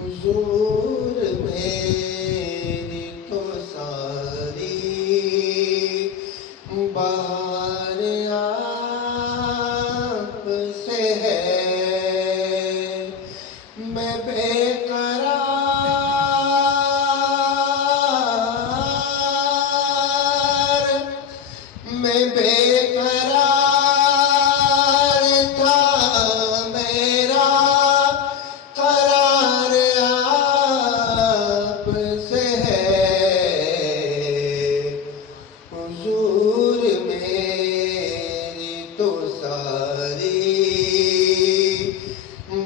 حضور میری تو ساری بہار آپ سے ہے، میں بے قرار، میں بے قرار تھا، میرا قرار آپ سے ہے، حضور میری تو ساری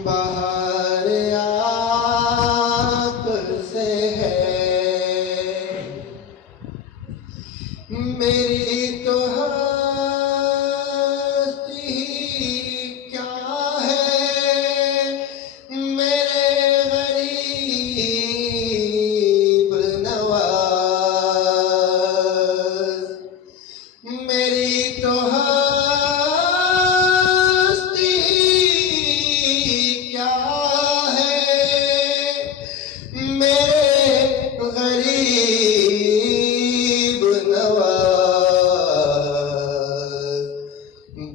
بہار آپ سے ہے، میری تو ہستی کیا ہے، میرے غریب نواز، میری تو ہستی کیا ہے، میرے غریب نواز،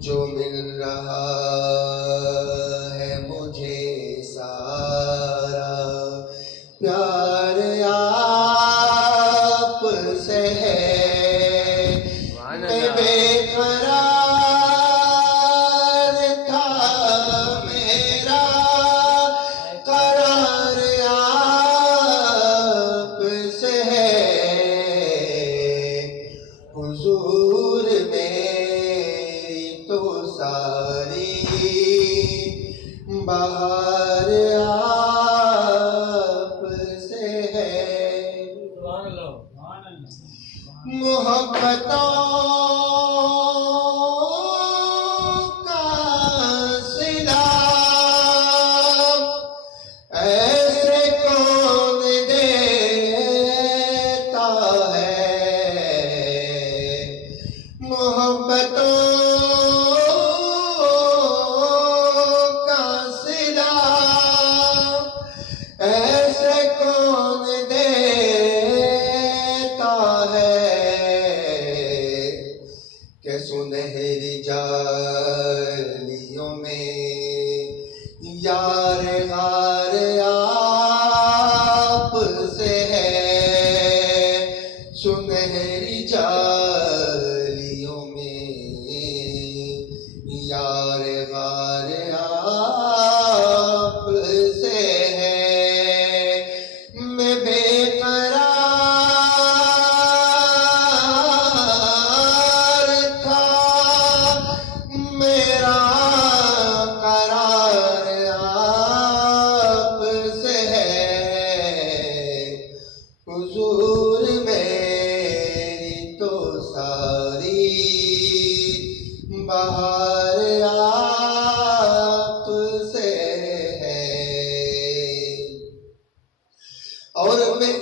جو مل رہا ہے مجھے سارا پیار آپ سے ہے، میں بے قرار تھا، میرا قرار آپ سے ہے، حضور میری تو ساری بہار آپ سے ہے، محبتوں کا صلہ ایسے کون دیتا ہے، محبتوں کا صلہ ایسے کون دیتا ہے، کہ سنہری جالیوں میں یار غار آپ سے ہے، سنہری جالیوں میں یار غار آپ سے ہے، میں بے قرار تھا، میرا قرار آپ سے ہے، حضور میری تو ساری بہار آپ سے ہے، اور میں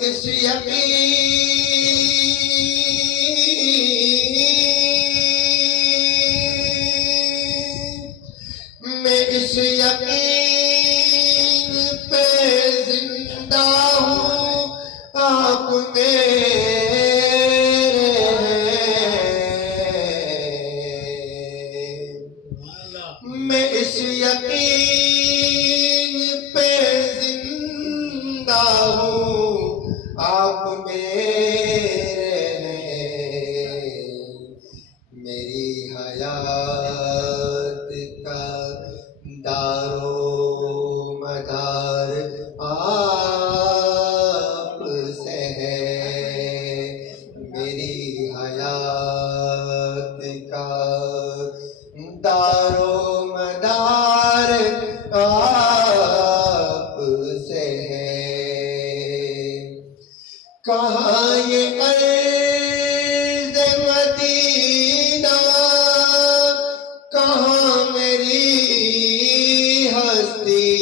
اس یقین پہ زندہ ہوں، آپ میرے ہیں، میں اس یقین پہ زندہ ہوں، آپ میرے ہیں، میری حیات کا دار و مدار آپ سے ہے، میری حیات کا دار و مدار آپ سے ہے، کہاں یہ عرض مدینہ، کہاں میری ہستی،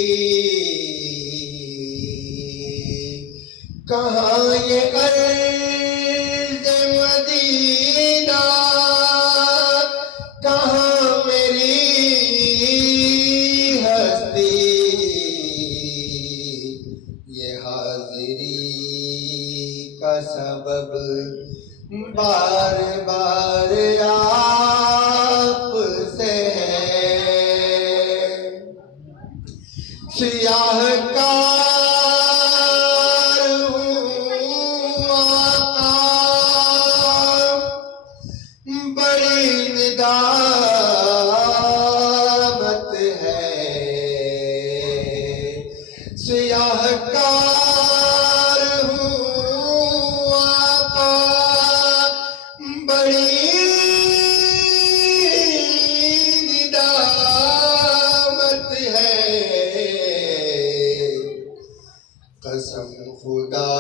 کہاں یہ عرض مدینہ، کہاں میری ہستی، یہ حاضری کا سبب بار بار آپ سے ہے، سیاہ کار ہوں آقا، بڑی ندامت ہے، سیاہ کار ہوں آقا، بڑی ندامت ہے، قسم خدا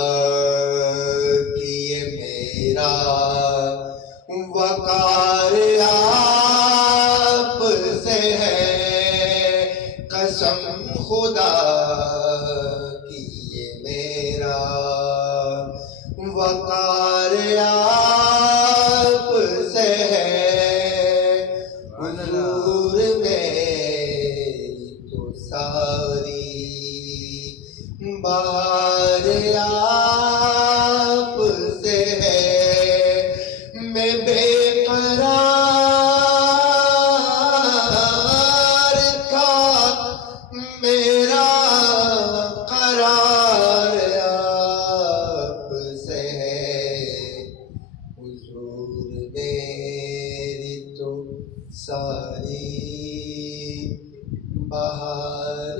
کی یہ میرا وقار آپ سے ہے، قسم خدا کی یہ میرا وقار آپ سے ہے، حضور میری تو ساری بہار آپ سے ہے، میں بے قرار تھا، میرا قرار آپ سے ہے، حضور میری تو ساری بہار